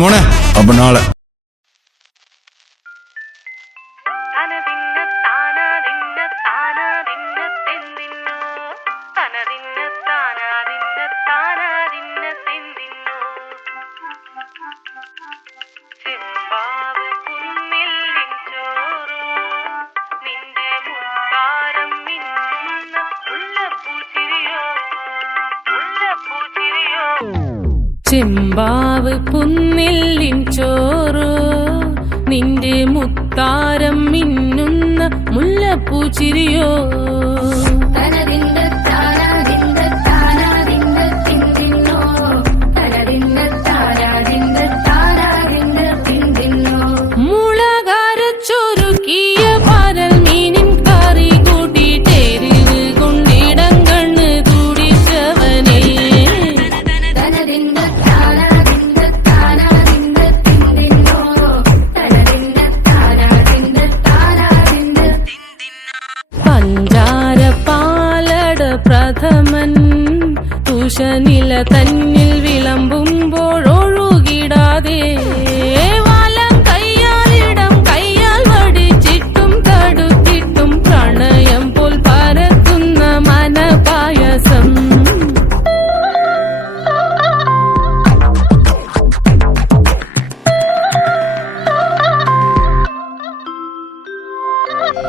മോനെ അപ്പൊ നാളെ ചെമ്പാവ് പുന്നില്ലിൻ ചോറ് നിന്റെ മുത്താരം മിന്നുന്ന മുല്ലപ്പൂച്ചിരിയോ മുളകരച്ചൊരുക്കിയ പരൽ മീനിൻ കറി കൂട്ടിട്ടേരിവ് കൊണ്ടിടം കണ്ണ് തുടിച്ചവനേ പഞ്ചാര പാലട പ്രഥമൻ തുഷനില തന്നിൽ വിളമ്പുമ്പോഴൊഴുകിടാതെ വലം കയ്യാലിടം കയ്യാൽ വടിച്ചിട്ടും തടുത്തിട്ടും പ്രണയം പോൽ പരത്തുന്ന മനപായസം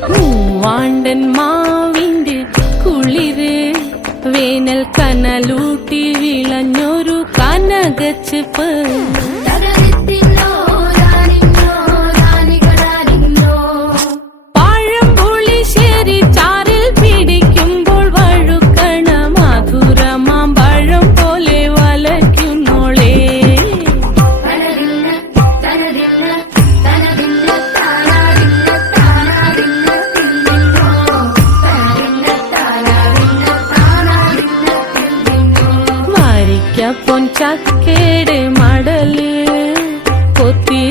മൂവാണ്ടൻ മാവിന്റെ കുളിര് വേനൽ കനലൂട്ടി വിളഞ്ഞൊരു കനകച്ചിപ്പ് പഴംപുളിശ്ശേരി ചാറിൽ പിടിക്കുമ്പോൾ വഴുക്കണ മധുരമാം പഴം പോലെ വലയ്ക്കുന്നോളേ പൊൻചക്കേടെ മടല് കൊത്തി